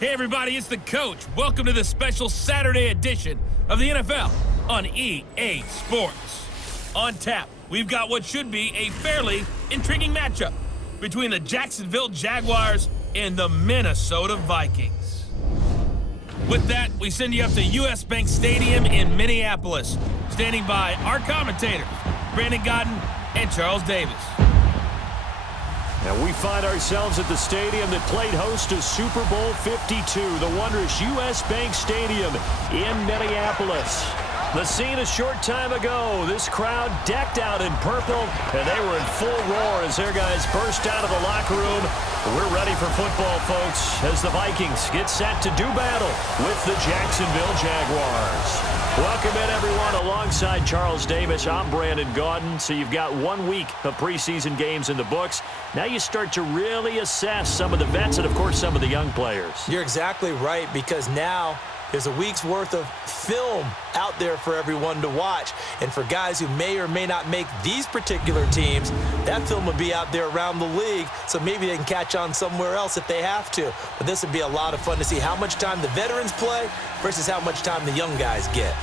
Hey everybody, it's the coach. Welcome to the special Saturday edition of the NFL on EA Sports. On tap, we've got what should be a fairly intriguing matchup between the Jacksonville Jaguars and the Minnesota Vikings. With that, we send you up to US Bank Stadium in Minneapolis. Standing by our commentators, Brandon Godden and Charles Davis. And we find ourselves at the stadium that played host to Super Bowl 52, the wondrous US Bank Stadium in Minneapolis. The scene a short time ago, this crowd decked out in purple, and they were in full roar as their guys burst out of the locker room. We're ready for football, folks, as the Vikings get set to do battle with the Jacksonville Jaguars. Welcome in, everyone, alongside Charles Davis. I'm Brandon Godden. So you've got 1 week of preseason games in the books. Now you start to really assess some of the vets and, of course, some of the young players. You're exactly right, because now there's a week's worth of film out there for everyone to watch. And for guys who may or may not make these particular teams, that film will be out there around the league, so maybe they can catch on somewhere else if they have to. But this would be a lot of fun to see how much time the veterans play versus how much time the young guys get.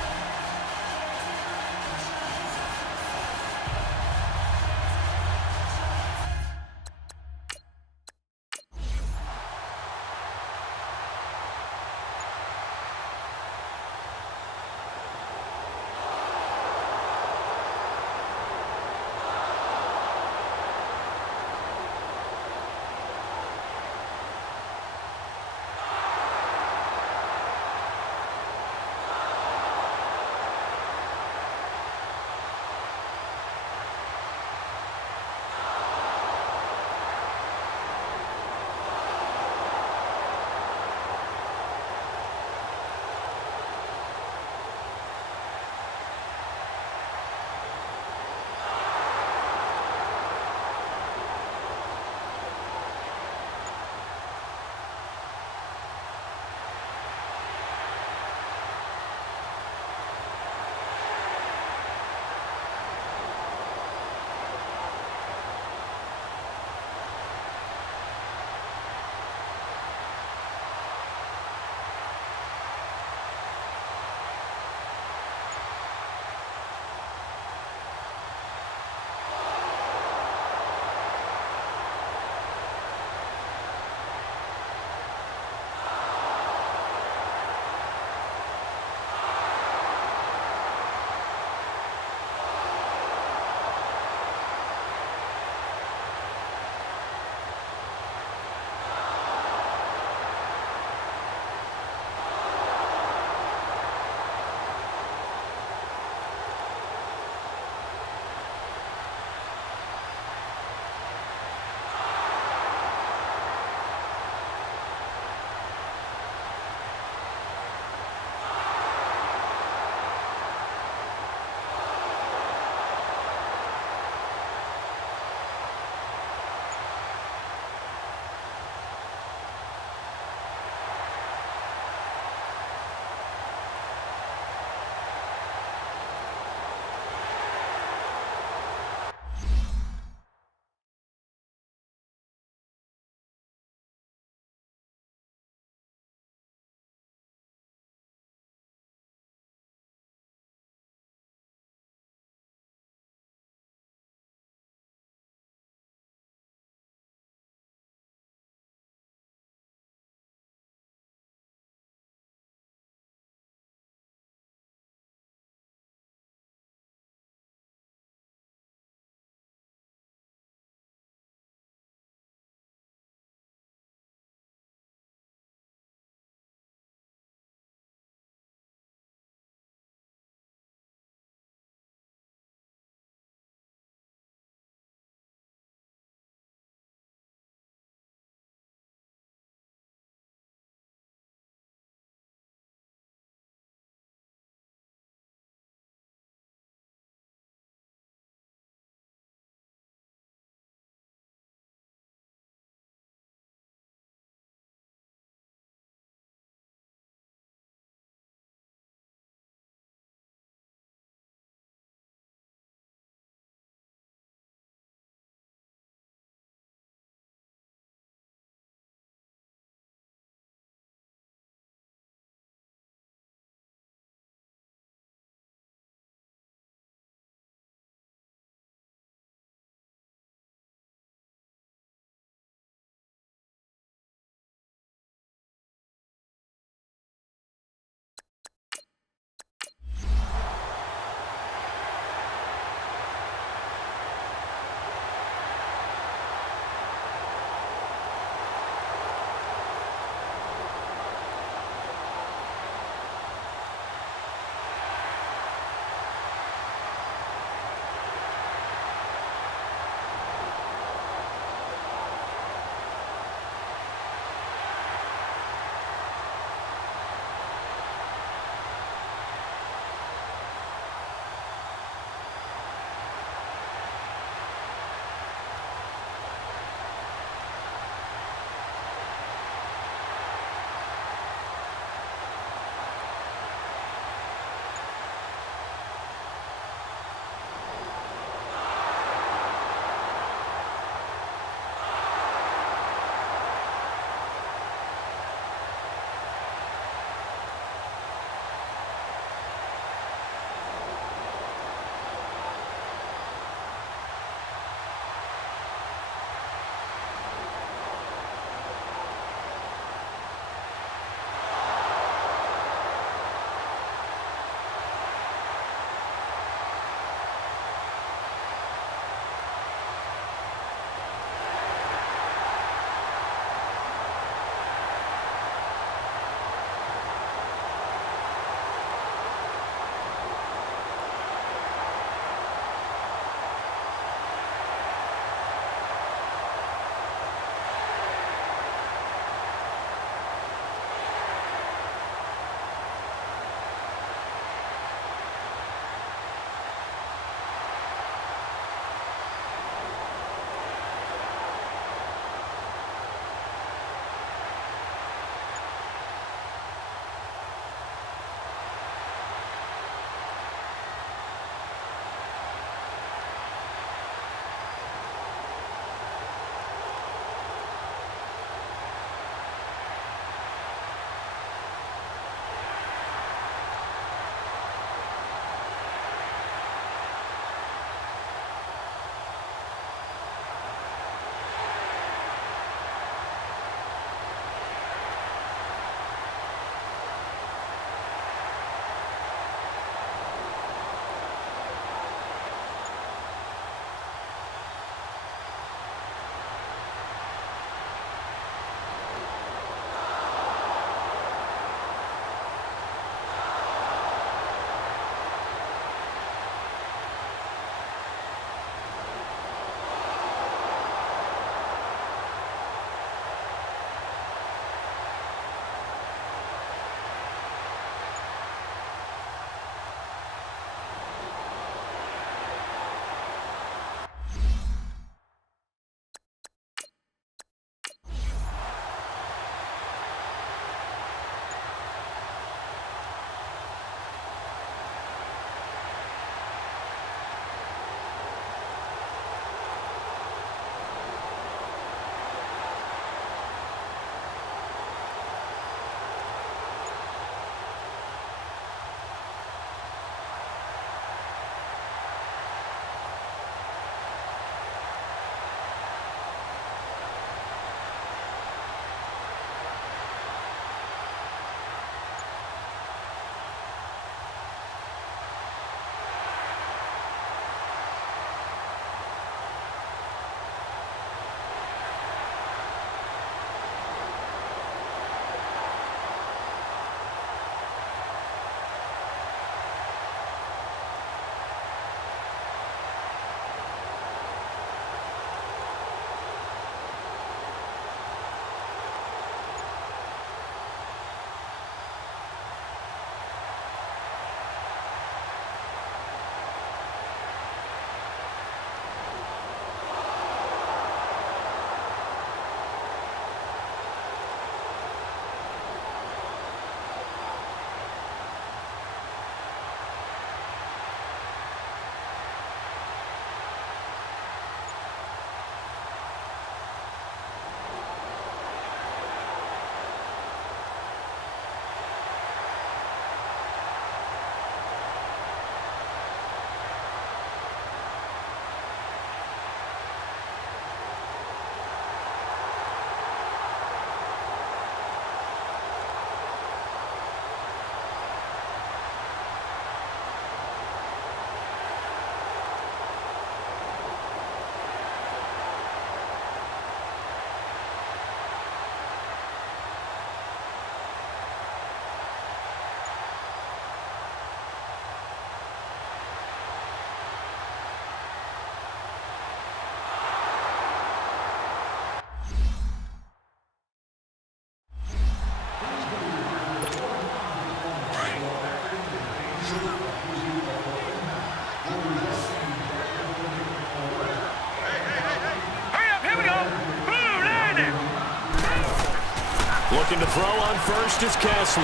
Looking to throw on first is Kessler.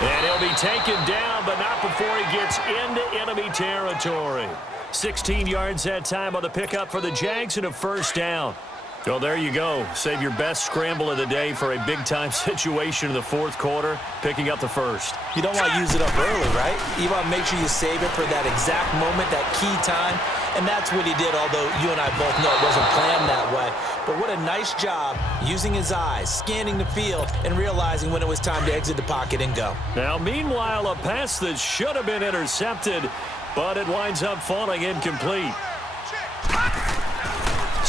And he'll be taken down, but not before he gets into enemy territory. 16 yards that time on the pickup for the Jags and a first down. Well, there you go. Save your best scramble of the day for a big-time situation in the fourth quarter, picking up the first. You don't want to use it up early, right? You want to make sure you save it for that exact moment, that key time, and that's what he did, although you and I both know it wasn't planned that way. But what a nice job using his eyes, scanning the field, and realizing when it was time to exit the pocket and go. Now, meanwhile, a pass that should have been intercepted, but it winds up falling incomplete.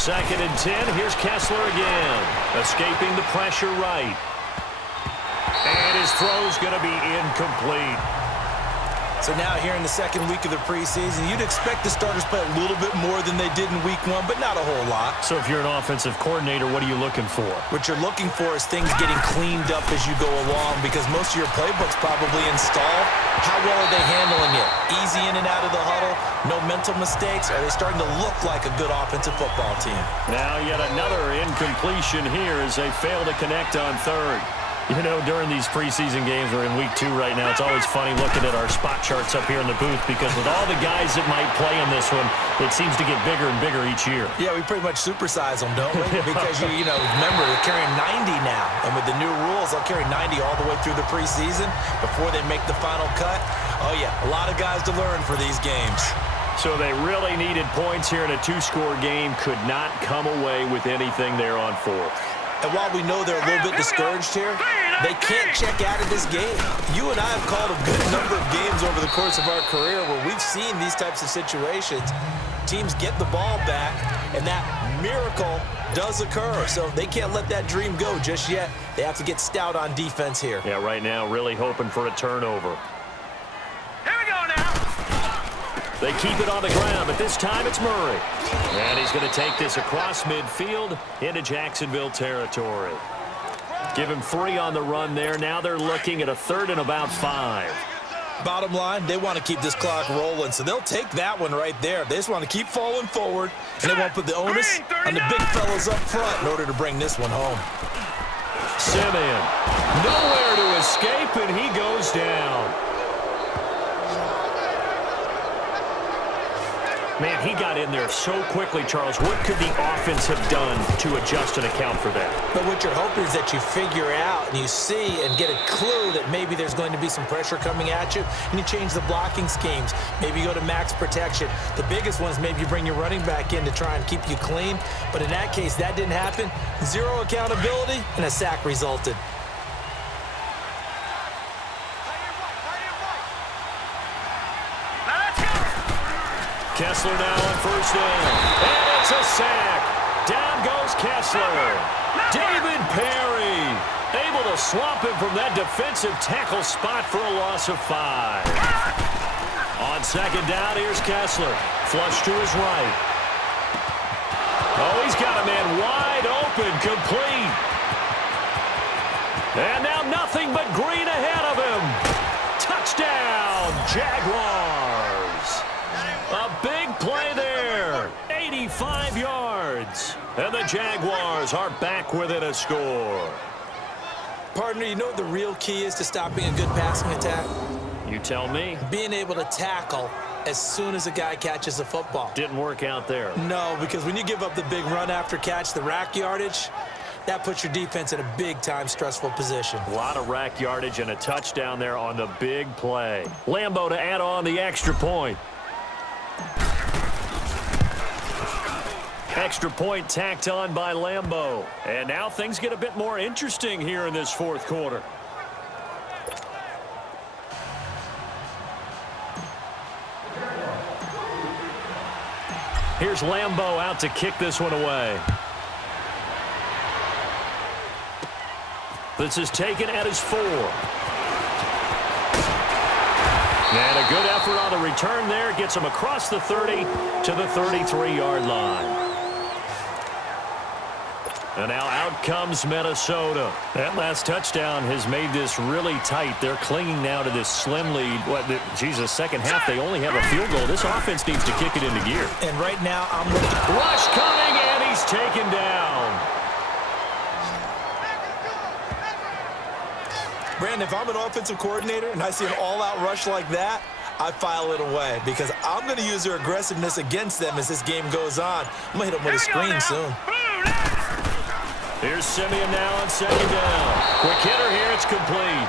2nd and 10. Here's Kessler again. Escaping the pressure right. And his throw's going to be incomplete. So now here in the second week of the preseason, you'd expect the starters play a little bit more than they did in week 1, but not a whole lot. So if you're an offensive coordinator, what are you looking for? What you're looking for is things getting cleaned up as you go along, because most of your playbooks probably installed. How well are they handling it? Easy in and out of the huddle, no mental mistakes. Are they starting to look like a good offensive football team? Now yet another incompletion here as they fail to connect on third. You know, during these preseason games, we're in week 2 right now, it's always funny looking at our spot charts up here in the booth, because with all the guys that might play in this one, it seems to get bigger and bigger each year. Yeah, we pretty much supersize them, don't we? Because, you know, remember, they're carrying 90 now. And with the new rules, they'll carry 90 all the way through the preseason before they make the final cut. Oh, yeah, a lot of guys to learn for these games. So they really needed points here in a 2-score game, could not come away with anything there on fourth. And while we know they're a little bit discouraged here, they can't check out of this game. You and I have called a good number of games over the course of our career where we've seen these types of situations. Teams get the ball back, and that miracle does occur. So they can't let that dream go just yet. They have to get stout on defense here. Yeah, right now really hoping for a turnover. Here we go now. They keep it on the ground, but this time it's Murray. And he's going to take this across midfield into Jacksonville territory. Give him 3 on the run there. Now they're looking at a 3rd and about 5. Bottom line, they want to keep this clock rolling, so they'll take that one right there. They just want to keep falling forward, and they won't put the onus on the big fellas up front in order to bring this one home. Simeon, nowhere to escape, and he goes down. Man, he got in there so quickly, Charles. What could the offense have done to adjust and account for that? But what you're hoping is that you figure out and you see and get a clue that maybe there's going to be some pressure coming at you, and you change the blocking schemes. Maybe you go to max protection. The biggest one is maybe you bring your running back in to try and keep you clean. But in that case, that didn't happen. 0 accountability, and a sack resulted. Kessler now on first down. And it's a sack. Down goes Kessler. David Perry able to swamp him from that defensive tackle spot for a loss of 5. On second down, here's Kessler. Flush to his right. Oh, he's got a man wide open, complete. And now nothing but green ahead of him. Touchdown, Jaguars. A big play there, 85 yards. And the Jaguars are back within a score. Partner, you know what the real key is to stopping a good passing attack? You tell me. Being able to tackle as soon as a guy catches the football. Didn't work out there. No, because when you give up the big run after catch, the rack yardage, that puts your defense in a big-time stressful position. A lot of rack yardage and a touchdown there on the big play. Lambo to add on the extra point. Extra point tacked on by Lambo. And now things get a bit more interesting here in this fourth quarter. Here's Lambo out to kick this one away. This is taken at his 4. And a good effort on the return there. Gets him across the 30 to the 33-yard line. And now out comes Minnesota. That last touchdown has made this really tight. They're clinging now to this slim lead. Second half, they only have a field goal. This offense needs to kick it into gear. And right now, I'm looking. Rush coming, and he's taken down. Brandon, if I'm an offensive coordinator and I see an all-out rush like that, I file it away because I'm going to use their aggressiveness against them as this game goes on. I'm going to hit them with a screen soon. Here's Simeon now on second down. Quick hitter here, it's complete.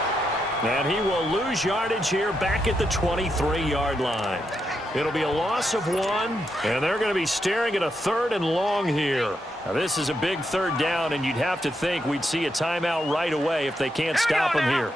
And he will lose yardage here back at the 23-yard line. It'll be a loss of 1, and they're going to be staring at a 3rd and long here. Now, this is a big 3rd down, and you'd have to think we'd see a timeout right away if they can't stop him here.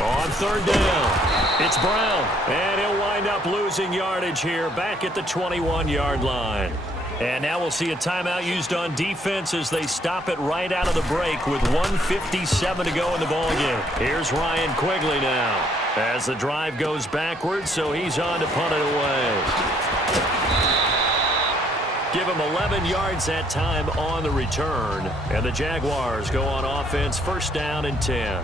On 3rd down, it's Brown, and he'll wind up losing yardage here back at the 21-yard line. And now we'll see a timeout used on defense as they stop it right out of the break with 1:57 to go in the ballgame. Here's Ryan Quigley now as the drive goes backwards, so he's on to punt it away. Give him 11 yards that time on the return. And the Jaguars go on offense, 1st down and 10.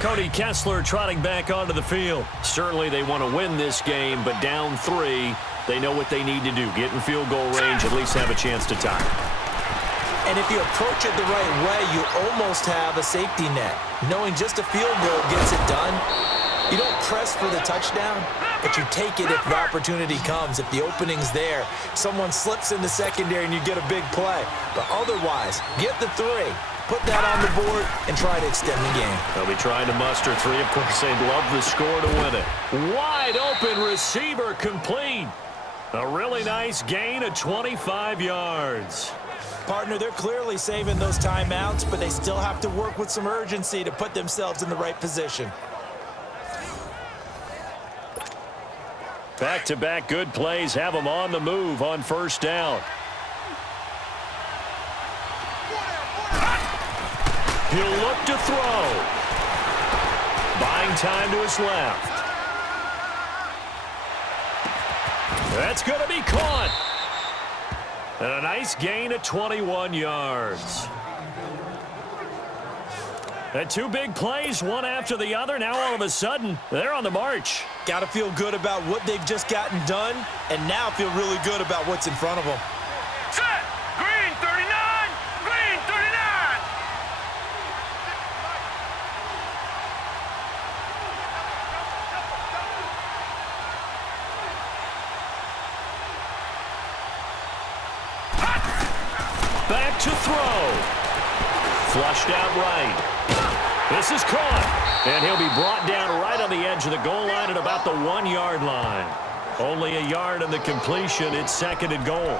Cody Kessler trotting back onto the field. Certainly they want to win this game, but down 3, they know what they need to do. Get in field goal range, at least have a chance to tie. And if you approach it the right way, you almost have a safety net. Knowing just a field goal gets it done. You don't press for the touchdown, but you take it if the opportunity comes. If the opening's there, someone slips in the secondary and you get a big play. But otherwise, get the 3. Put that on the board and try to extend the game. They'll be trying to muster 3. Of course, they'd love the score to win it. Wide open receiver complete. A really nice gain of 25 yards. Partner, they're clearly saving those timeouts, but they still have to work with some urgency to put themselves in the right position. Back-to-back good plays have them on the move on 1st down. He'll look to throw. Buying time to his left. That's going to be caught. And a nice gain of 21 yards. And 2 big plays, one after the other. Now all of a sudden, they're on the march. Got to feel good about what they've just gotten done, and now feel really good about what's in front of them. Set! Green 39! Green 39! Back to throw. Flushed out right. This is caught. And he'll be brought down right on the edge of the goal line at about the 1-yard line. Only a yard in the completion. It's 2nd and goal.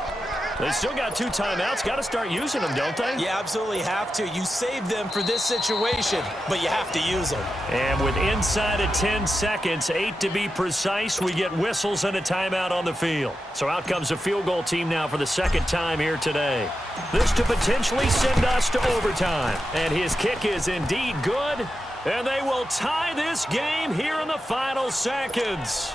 They still got 2 timeouts. Got to start using them, don't they? You absolutely have to. You save them for this situation, but you have to use them. And with inside of 10 seconds, 8 to be precise, we get whistles and a timeout on the field. So out comes a field goal team now for the 2nd time here today. This to potentially send us to overtime. And his kick is indeed good. And they will tie this game here in the final seconds.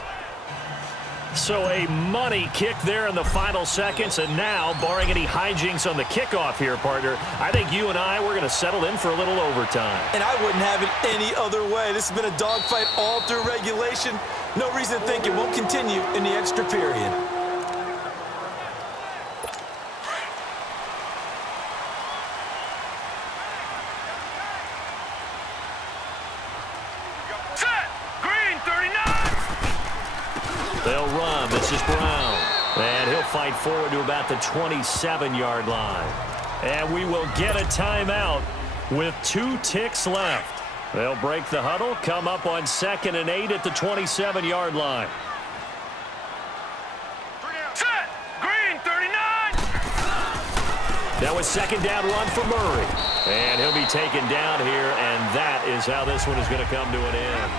So a money kick there in the final seconds, and now, barring any hijinks on the kickoff here, partner, I think you and I, we're going to settle in for a little overtime. And I wouldn't have it any other way. This has been a dogfight all through regulation. No reason to think it won't continue in the extra period. Set! Green 39! They'll run. This is Brown. And he'll fight forward to about the 27-yard line. And we will get a timeout with 2 ticks left. They'll break the huddle, come up on 2nd and 8 at the 27-yard line. Set! Green 39! Now a 2nd down run for Murray. And he'll be taken down here, and that is how this one is going to come to an end.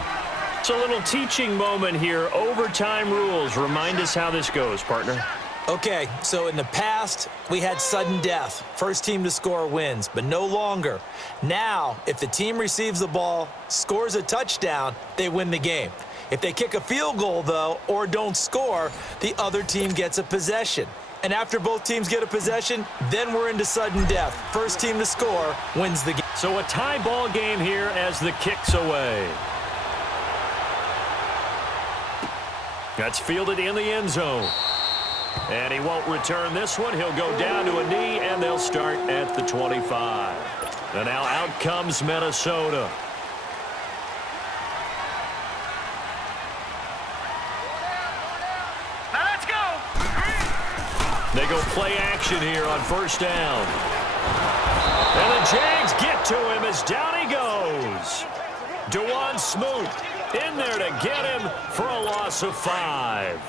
It's a little teaching moment here. Overtime rules. Remind us how this goes, partner. Okay, so in the past, we had sudden death. First team to score wins, but no longer. Now, if the team receives the ball, scores a touchdown, they win the game. If they kick a field goal, though, or don't score, the other team gets a possession. And after both teams get a possession, then we're into sudden death. First team to score wins the game. So a tie ball game here as the kick's away. That's fielded in the end zone. And he won't return this one. He'll go down to a knee, and they'll start at the 25. And now out comes Minnesota. Now let's go. They go play action here on first down. And the Jags get to him as down he goes. Dewan Smoot in there to get him for a loss of 5.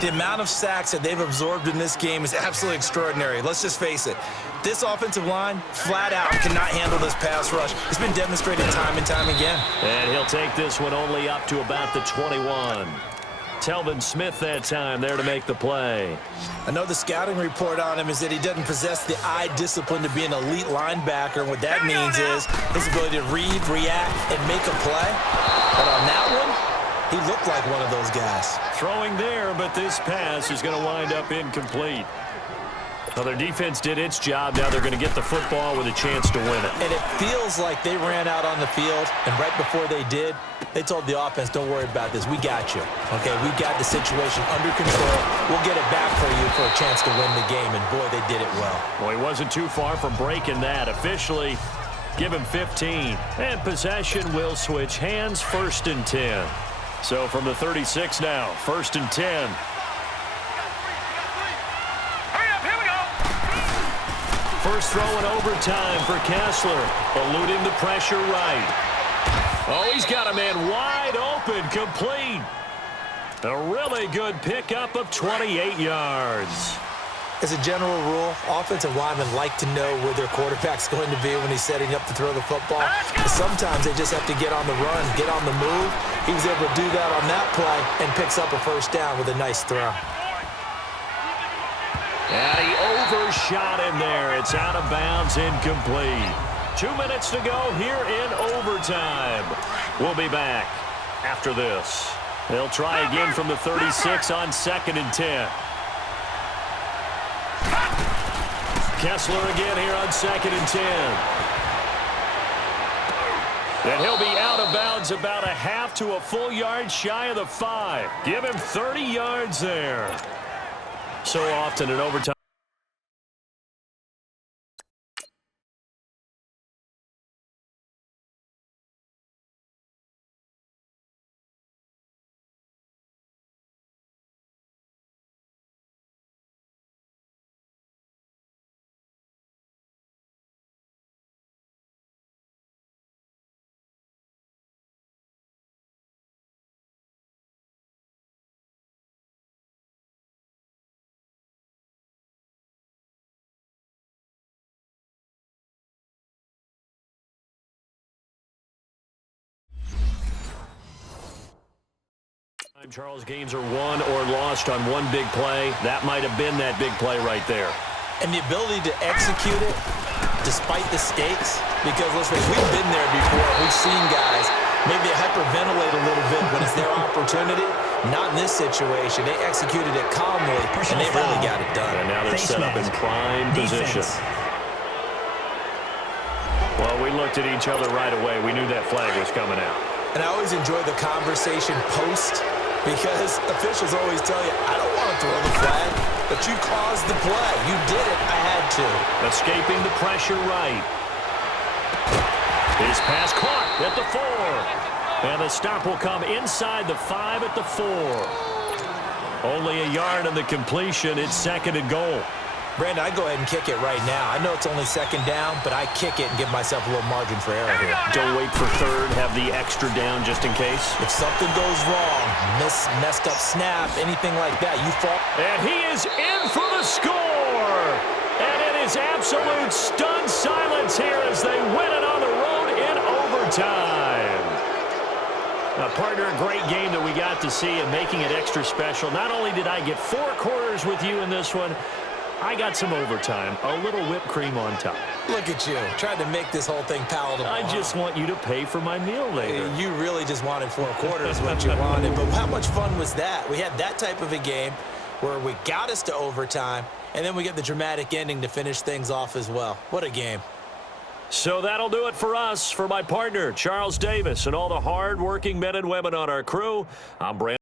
The amount of sacks that they've absorbed in this game is absolutely extraordinary. Let's just face it. This offensive line, flat out, cannot handle this pass rush. It's been demonstrated time and time again. And he'll take this one only up to about the 21. Telvin Smith that time there to make the play. I know the scouting report on him is that he doesn't possess the eye discipline to be an elite linebacker. And what that means is his ability to read, react, and make a play. But on that one, he looked like one of those guys. Throwing there, but this pass is going to wind up incomplete. Well, their defense did its job. Now they're going to get the football with a chance to win it. And it feels like they ran out on the field, and right before they did, they told the offense, don't worry about this. We got you. Okay, we got the situation under control. We'll get it back for you for a chance to win the game. And, boy, they did it well. Well, he wasn't too far from breaking that. Officially, give him 15. And possession will switch hands, 1st and 10. So from the 36 now, 1st and 10. First throw in overtime for Kessler, eluding the pressure right. Oh, he's got a man wide open, complete. A really good pickup of 28 yards. As a general rule, offensive linemen like to know where their quarterback's going to be when he's setting up to throw the football. Sometimes they just have to get on the run, get on the move. He was able to do that on that play and picks up a first down with a nice throw. And he overshot him there. It's out of bounds, incomplete. 2 minutes to go here in overtime. We'll be back after this. They'll try again from the 36 on 2nd and 10. Kessler again here on 2nd and 10. And he'll be out of bounds about a half to a full yard shy of the 5. Give him 30 yards there. So often in overtime. Charles, games are won or lost on one big play. That might have been that big play right there. And the ability to execute it despite the stakes, because let's face it, we've been there before. We've seen guys maybe hyperventilate a little bit when it's their opportunity. Not in this situation. They executed it calmly, and they really got it done. And now they're set up in prime position. Well, we looked at each other right away. We knew that flag was coming out. And I always enjoy the conversation post, because officials always tell you, I don't want to throw the flag, but you caused the play. You did it. I had to. Escaping the pressure right. His pass caught at the 4. And the stop will come inside the 5 at the 4. Only a yard on the completion. It's 2nd and goal. Brandon, I go ahead and kick it right now. I know it's only 2nd down, but I kick it and give myself a little margin for error here. Don't wait for 3rd. Have the extra down just in case. If something goes wrong, messed up snap, anything like that, you fall. And he is in for the score. And it is absolute stunned silence here as they win it on the road in overtime. Partner, a great game that we got to see and making it extra special. Not only did I get 4 quarters with you in this one, I got some overtime, a little whipped cream on top. Look at you, trying to make this whole thing palatable. I just want you to pay for my meal later. You really just wanted 4 quarters what you wanted, but how much fun was that? We had that type of a game. where we got us to overtime, and then we get the dramatic ending to finish things off as well. What a game. So that'll do it for us. For my partner, Charles Davis, and all the hard-working men and women on our crew, I'm Brandon.